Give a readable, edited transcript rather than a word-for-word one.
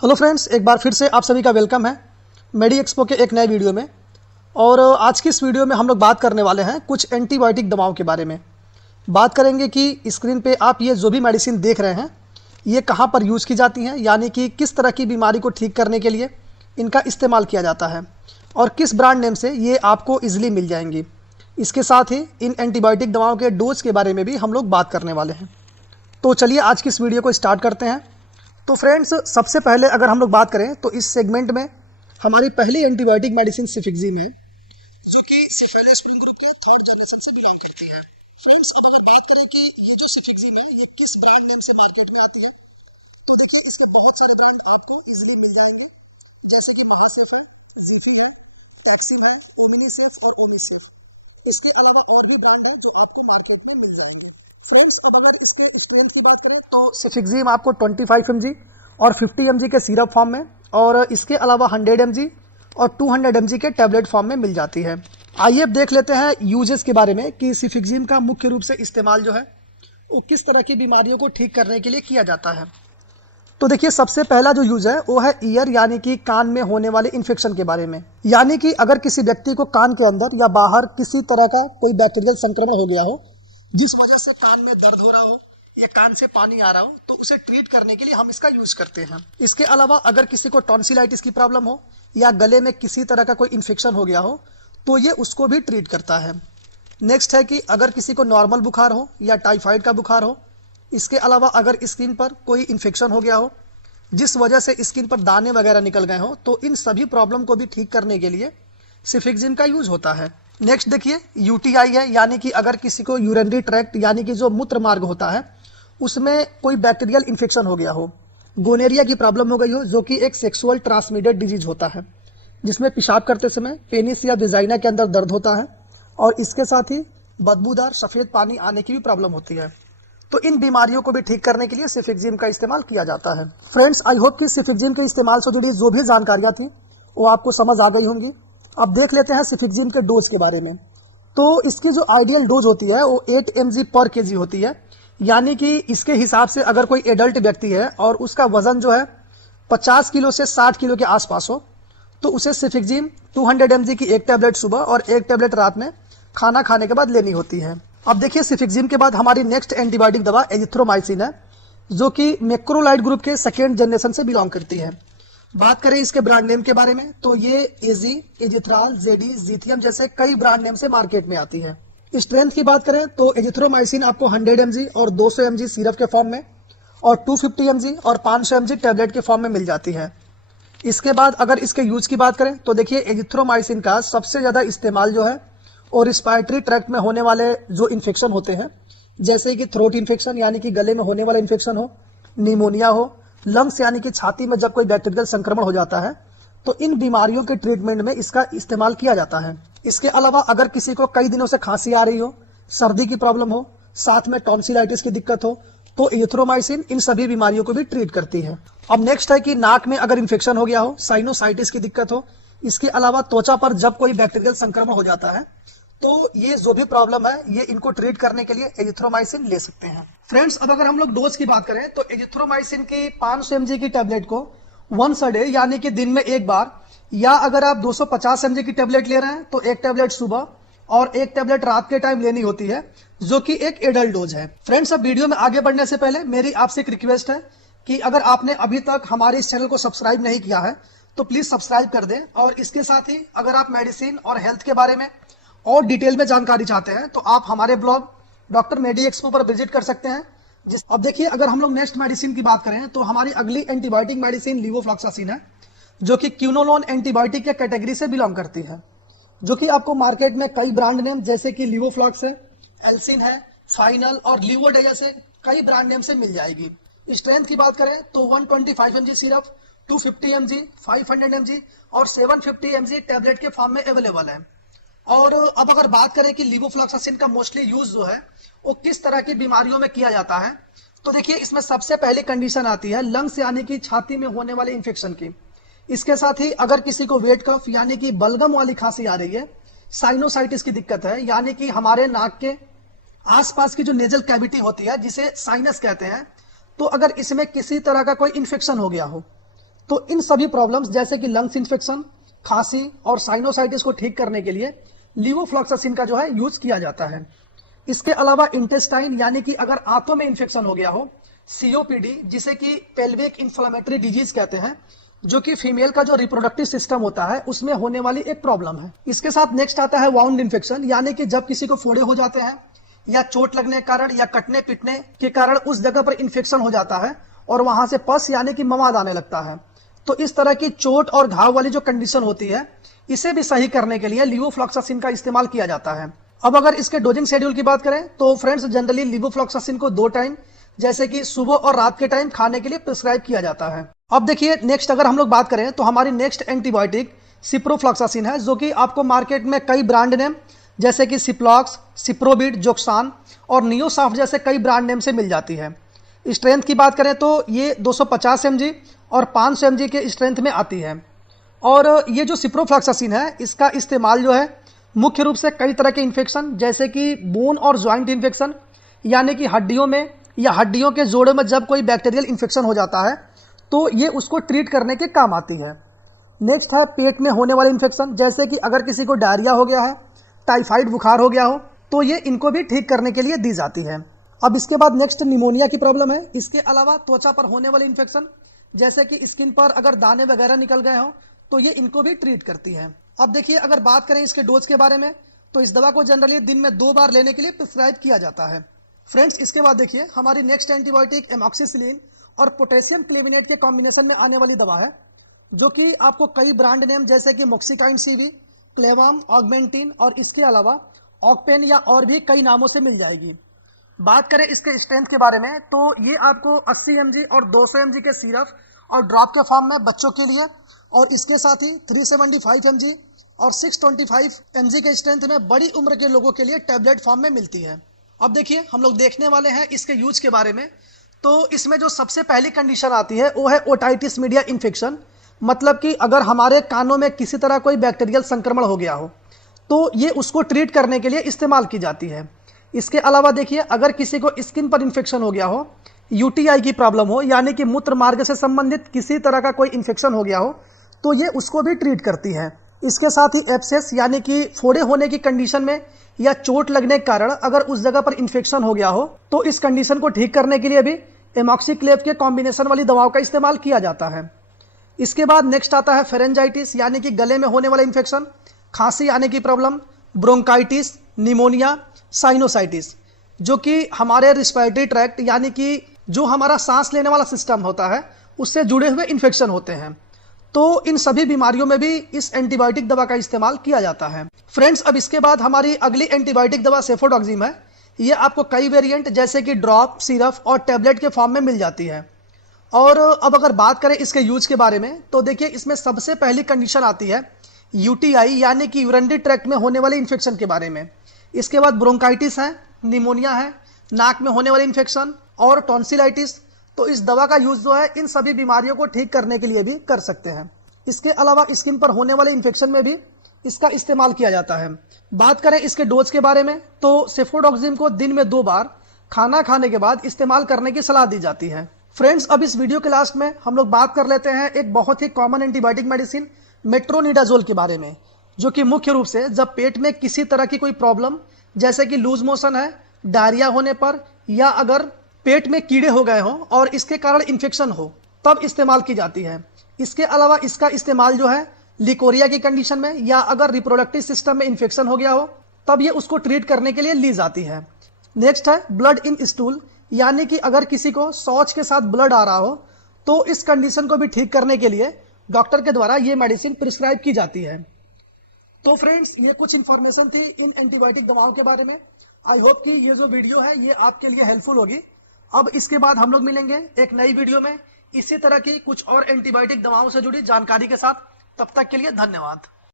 Hello friends, एक बार फिर से आप सभी का वेलकम है मेडी एक्सपो के एक नए वीडियो में। और आज की इस वीडियो में हम लोग बात करने वाले हैं कुछ एंटीबायोटिक दवाओं के बारे में। बात करेंगे कि स्क्रीन पे आप ये जो भी मेडिसिन देख रहे हैं ये कहाँ पर यूज़ की जाती हैं, यानी कि किस तरह की बीमारी को ठीक करने के लिए इनका इस्तेमाल किया जाता है और किस ब्रांड नेम से ये आपको ईजिली मिल जाएंगी। इसके साथ ही इन एंटीबायोटिक दवाओं के डोज के बारे में भी हम लोग बात करने वाले हैं। तो चलिए आज की इस वीडियो को स्टार्ट करते हैं। तो फ्रेंड्स, सबसे पहले अगर हम लोग बात करें तो इस सेगमेंट में हमारी पहली एंटीबायोटिक मेडिसिन सिफिक्जिम है, जो कि सिफेलोस्पुरिन ग्रुप के थर्ड जनरेशन से बिलोंग करती है। फ्रेंड्स, अब अगर बात करें कि ये जो सिफिक्जिम है ये किस ब्रांड नेम से मार्केट में आती है, तो देखिए इसके बहुत सारे ब्रांड आपको इजीली मिल जाएंगे, जैसे कि महासेफ है, जीफी है, टैक्सिम है, ओमिनीसेफ और ओमिसेफ। इसके अलावा और भी ब्रांड है जो आपको मार्केट में मिल जाएंगे। फ्रेंड्स, अब अगर इसके स्ट्रेंथ की बात करें तो सिफिक्जिम आपको 25 mg और 50 mg के सिरप फॉर्म में और इसके अलावा 100 mg और 200 mg के टैबलेट फॉर्म में मिल जाती है। आइए अब देख लेते हैं यूजेस के बारे में कि सिफिक्जिम का मुख्य रूप से इस्तेमाल जो है वो किस तरह की बीमारियों को ठीक करने के लिए किया जाता है। तो देखिए, सबसे पहला जो यूज है वो है ईयर यानी कि कान में होने वाले इन्फेक्शन के बारे में। यानी कि अगर किसी व्यक्ति को कान के अंदर या बाहर किसी तरह का कोई बैक्टीरियल संक्रमण हो गया हो जिस वजह से कान में दर्द हो रहा हो या कान से पानी आ रहा हो, तो उसे ट्रीट करने के लिए हम इसका यूज करते हैं। इसके अलावा अगर किसी को टॉन्सिलाइटिस की प्रॉब्लम हो या गले में किसी तरह का कोई इन्फेक्शन हो गया हो तो ये उसको भी ट्रीट करता है। नेक्स्ट है कि अगर किसी को नॉर्मल बुखार हो या टाइफाइड का बुखार हो, इसके अलावा अगर स्किन पर कोई इन्फेक्शन हो गया हो जिस वजह से स्किन पर दाने वगैरह निकल गए हो, तो इन सभी प्रॉब्लम को भी ठीक करने के लिए सिफिक्जिम का यूज होता है। नेक्स्ट देखिए, यूटीआई है, यानी कि अगर किसी को यूरिनरी ट्रैक्ट यानी कि जो मूत्र मार्ग होता है उसमें कोई बैक्टीरियल इन्फेक्शन हो गया हो, गोनेरिया की प्रॉब्लम हो गई हो, जो कि एक सेक्सुअल ट्रांसमिटेड डिजीज होता है जिसमें पेशाब करते समय पेनिस या विजाइना के अंदर दर्द होता है और इसके साथ ही बदबूदार सफेद पानी आने की भी प्रॉब्लम होती है। तो इन बीमारियों को भी ठीक करने के लिए सिफिक्जिम का इस्तेमाल किया जाता है। फ्रेंड्स, आई होप कि सिफिक्जिम के इस्तेमाल से जुड़ी जो भी जानकारियां थी वो आपको समझ आ गई होंगी। अब देख लेते हैं सिफिक्जिम के डोज के बारे में। तो इसकी जो आइडियल डोज होती है वो 8 mg पर केजी होती है, यानी कि इसके हिसाब से अगर कोई एडल्ट व्यक्ति है और उसका वजन जो है 50 किलो से 60 किलो के आसपास हो तो उसे सिफिक्जिम 200 mg की एक टैबलेट सुबह और एक टैबलेट रात में खाना खाने के बाद लेनी होती है। अब देखिए, सिफिक्जिम के बाद हमारी नेक्स्ट एंटीबायोटिक दवा एजिथ्रोमाइसिन है, जो कि मैक्रोलाइड ग्रुप के सेकेंड जनरेशन से बिलोंग करती है। बात करें इसके ब्रांड नेम के बारे में तो ये एजी, एजिथ्राल, जेडी, जीथियम जैसे कई ब्रांड नेम से मार्केट में आती है। स्ट्रेंथ की बात करें तो एजिथ्रोमाइसिन आपको 100 mg और 200 mg सिरप के फॉर्म में और 250 mg और 500 mg टैबलेट के फॉर्म में मिल जाती है। इसके बाद अगर इसके यूज की बात करें तो देखिए, एजिथ्रोमाइसिन का सबसे ज्यादा इस्तेमाल जो है और रिस्पायरेटरी ट्रैक्ट में होने वाले जो इन्फेक्शन होते हैं, जैसे कि थ्रोट इन्फेक्शन यानी कि गले में होने वाला इन्फेक्शन हो, निमोनिया हो, लंग्स यानी कि छाती में जब कोई बैक्टीरियल संक्रमण हो जाता है तो इन बीमारियों के ट्रीटमेंट में इसका इस्तेमाल किया जाता है। इसके अलावा अगर किसी को कई दिनों से खांसी आ रही हो, सर्दी की प्रॉब्लम हो, साथ में टॉन्सिलाइटिस की दिक्कत हो, तो एजिथ्रोमाइसिन इन सभी बीमारियों को भी ट्रीट करती है। अब नेक्स्ट है कि नाक में अगर इन्फेक्शन हो गया हो, साइनोसाइटिस की दिक्कत हो, इसके अलावा त्वचा पर जब कोई बैक्टीरियल संक्रमण हो जाता है तो ये जो भी प्रॉब्लम है ये इनको ट्रीट करने के लिए एजिथ्रोमाइसिन ले सकते हैं। फ्रेंड्स, अब अगर हम लोग डोज की बात करें तो एजिथ्रोमाइसिन की 500 mg की टैबलेट को वंस अ डे यानी कि दिन में एक बार, या अगर आप 250 mg की टैबलेट ले रहे हैं तो एक टैबलेट सुबह और एक टैबलेट रात के टाइम लेनी होती है, जो कि एक एडल्ट डोज है। फ्रेंड्स, अब वीडियो में आगे बढ़ने से पहले मेरी आपसे एक रिक्वेस्ट है कि अगर आपने अभी तक हमारे इस चैनल को सब्सक्राइब नहीं किया है तो प्लीज सब्सक्राइब कर दें, और इसके साथ ही अगर आप मेडिसिन और हेल्थ के बारे में और डिटेल में जानकारी चाहते हैं तो आप हमारे ब्लॉग डॉक्टर मेडी एक्सपो पर विजिट कर सकते हैं। अब देखिए, अगर हम लोग नेक्स्ट मेडिसिन की बात करें तो हमारी अगली एंटीबायोटिक मेडिसिन लिवोफ्लॉक्सासिन है, जो कि क्यूनोलोन एंटीबायोटिक के कैटेगरी से बिलोंग करती है, जो कि आपको मार्केट में कई ब्रांड नेम जैसे कि लिवोफ्लॉक्स है, एल्सिन है, फाइनल और लिवोडेया से कई ब्रांड नेम से मिल जाएगी। स्ट्रेंथ की बात करें तो 125 mg सिरप, 250 mg, 500 mg और 750 mg टैबलेट के फॉर्म में अवेलेबल है। और अब अगर बात करें कि लिवोफ्लॉक्सासिन का मोस्टली यूज जो है वो किस तरह की बीमारियों में किया जाता है, तो देखिए इसमें सबसे पहली कंडीशन आती है लंग्स यानी कि छाती में होने वाले इन्फेक्शन की। इसके साथ ही अगर किसी को वेट कफ यानी कि बलगम वाली खांसी आ रही है, साइनोसाइटिस की दिक्कत है यानी कि हमारे नाक के आसपास की जो नेजल कैविटी होती है जिसे साइनस कहते हैं, तो अगर इसमें किसी तरह का कोई इन्फेक्शन हो गया हो तो इन सभी प्रॉब्लम्स जैसे कि लंग्स इन्फेक्शन, खांसी और साइनोसाइटिस को ठीक करने के लिए लीवोफ्लॉक्सासिन का जो है यूज किया जाता है। इसके अलावा इंटेस्टाइन यानी कि अगर आंतों में इन्फेक्शन हो गया हो, सीओपीडी जिसे कि पेल्विक इन्फ्लेमेटरी डिजीज कहते हैं, जो कि फीमेल का जो रिप्रोडक्टिव सिस्टम होता है उसमें होने वाली एक प्रॉब्लम है। इसके साथ नेक्स्ट आता है वाउंड इन्फेक्शन, यानी कि जब किसी को फोड़े हो जाते हैं या चोट लगने के कारण या कटने पीटने के कारण उस जगह पर इन्फेक्शन हो जाता है और वहां से पस यानी कि मवाद आने लगता है। तो इस तरह की चोट और घाव वाली जो कंडीशन होती है, इसे भी सही करने के लिए लीवोफ्लॉक्सासिन का इस्तेमाल किया जाता है। अब अगर इसके डोजिंग शेड्यूल की बात करें तो फ्रेंड्स जनरली लीवोफ्लॉक्सासिन को 2 टाइम जैसे कि सुबह और रात के टाइम खाने के लिए प्रिस्क्राइब किया जाता है। अब देखिए नेक्स्ट अगर हम लोग बात करें तो हमारी नेक्स्ट एंटीबायोटिक सिप्रोफ्लॉक्सासिन है, जो कि आपको मार्केट में कई ब्रांड नेम जैसे कि सिप्लॉक्स, सिप्रोबिट, जोक्सान और नियोसॉफ्ट जैसे कई ब्रांड नेम से मिल जाती है। स्ट्रेंथ की बात करें तो ये 250 mg और 500 mg के स्ट्रेंथ में आती है। और ये जो सिप्रोफ्लॉक्सासिन है इसका इस्तेमाल जो है मुख्य रूप से कई तरह के इन्फेक्शन जैसे कि बोन और ज्वाइंट इन्फेक्शन, यानी कि हड्डियों में या हड्डियों के जोड़ों में जब कोई बैक्टीरियल इन्फेक्शन हो जाता है तो ये उसको ट्रीट करने के काम आती है। नेक्स्ट है पेट में होने वाले इन्फेक्शन, जैसे कि अगर किसी को डायरिया हो गया है, टाइफाइड बुखार हो गया हो, तो ये इनको भी ठीक करने के लिए दी जाती है। अब इसके बाद नेक्स्ट निमोनिया की प्रॉब्लम है। इसके अलावा त्वचा पर होने वाले इन्फेक्शन जैसे कि स्किन पर अगर दाने वगैरह निकल गए हो तो ये इनको भी ट्रीट करती है। अब देखिए अगर बात करें इसके डोज के बारे में तो इस दवा को जनरली दिन में 2 बार लेने के लिए प्रिस्क्राइब किया जाता है। फ्रेंड्स इसके बाद देखिए हमारी नेक्स्ट एंटीबायोटिक एमॉक्सिसिलिन और पोटेशियम क्लेविनेट के कॉम्बिनेशन में आने वाली दवा है, जो कि आपको कई ब्रांड नेम जैसे कि मोक्सिकाइन सीवी, क्लेवाम, ऑगमेंटिन और इसके अलावा ऑक्पेन या और भी कई नामों से मिल जाएगी। बात करें इसके स्ट्रेंथ के बारे में तो ये आपको 80 mg और 200 mg के सिरप और ड्रॉप के फॉर्म में बच्चों के लिए, और इसके साथ ही 375 mg और 625 mg के स्ट्रेंथ में बड़ी उम्र के लोगों के लिए टैबलेट फॉर्म में मिलती है। अब देखिए हम लोग देखने वाले हैं इसके यूज के बारे में। तो इसमें जो सबसे पहली कंडीशन आती है वो है ओटाइटिस मीडिया इन्फेक्शन, मतलब कि अगर हमारे कानों में किसी तरह कोई बैक्टीरियल संक्रमण हो गया हो तो ये उसको ट्रीट करने के लिए इस्तेमाल की जाती है। इसके अलावा देखिए अगर किसी को स्किन पर इन्फेक्शन हो गया हो, यूटीआई की प्रॉब्लम हो यानी कि मूत्र मार्ग से संबंधित किसी तरह का कोई इन्फेक्शन हो गया हो, तो ये उसको भी ट्रीट करती है। इसके साथ ही एब्सेस यानी कि फोड़े होने की कंडीशन में या चोट लगने के कारण अगर उस जगह पर इन्फेक्शन हो गया हो तो इस कंडीशन को ठीक करने के लिए भी एमॉक्सिक्लेव के कॉम्बिनेशन वाली दवाओं का इस्तेमाल किया जाता है। इसके बाद नेक्स्ट आता है फेरेंजाइटिस यानी कि गले में होने वाला इन्फेक्शन, खांसी आने की प्रॉब्लम, ब्रोंकाइटिस, निमोनिया, साइनोसाइटिस, जो कि हमारे रिस्पिरेटरी ट्रैक्ट यानी कि जो हमारा सांस लेने वाला सिस्टम होता है उससे जुड़े हुए इन्फेक्शन होते हैं। तो इन सभी बीमारियों में भी इस एंटीबायोटिक दवा का इस्तेमाल किया जाता है। फ्रेंड्स अब इसके बाद हमारी अगली एंटीबायोटिक दवा सेफोडॉक्सिम है। ये आपको कई वेरिएंट जैसे कि ड्रॉप, सिरप और टैबलेट के फॉर्म में मिल जाती है। और अब अगर बात करें इसके यूज के बारे में तो देखिए इसमें सबसे पहली कंडीशन आती है यूटीआई यानी कि यूरिनरी ट्रैक्ट में होने वाले इन्फेक्शन के बारे में। इसके बाद ब्रोंकाइटिस है, निमोनिया है, नाक में होने वाले इन्फेक्शन और टॉन्सिलाइटिस। तो इस दवा का यूज जो है इन सभी बीमारियों को ठीक करने के लिए भी कर सकते हैं। इसके अलावा स्किन पर होने वाले इन्फेक्शन में भी इसका इस्तेमाल किया जाता है। बात करें इसके डोज के बारे में तो सेफोडॉक्सिम को दिन में 2 बार खाना खाने के बाद इस्तेमाल करने की सलाह दी जाती है। फ्रेंड्स अब इस वीडियो के लास्ट में हम लोग बात कर लेते हैं एक बहुत ही कॉमन एंटीबायोटिक मेडिसिन मेट्रोनिडाजोल के बारे में, जो कि मुख्य रूप से जब पेट में किसी तरह की कोई प्रॉब्लम जैसे कि लूज मोशन है, डायरिया होने पर या अगर पेट में कीड़े हो गए हों और इसके कारण इन्फेक्शन हो तब इस्तेमाल की जाती है। इसके अलावा इसका इस्तेमाल जो है लिकोरिया की कंडीशन में या अगर रिप्रोडक्टिव सिस्टम में इन्फेक्शन हो गया हो तब ये उसको ट्रीट करने के लिए ली जाती है। नेक्स्ट है ब्लड इन स्टूल, यानी कि अगर किसी को शौच के साथ ब्लड आ रहा हो तो इस कंडीशन को भी ठीक करने के लिए डॉक्टर के द्वारा ये मेडिसिन प्रिस्क्राइब की जाती है। तो फ्रेंड्स ये कुछ इंफॉर्मेशन थी इन एंटीबायोटिक दवाओं के बारे में। आई होप कि ये जो वीडियो है ये आपके लिए हेल्पफुल होगी। अब इसके बाद हम लोग मिलेंगे एक नई वीडियो में इसी तरह की कुछ और एंटीबायोटिक दवाओं से जुड़ी जानकारी के साथ। तब तक के लिए धन्यवाद।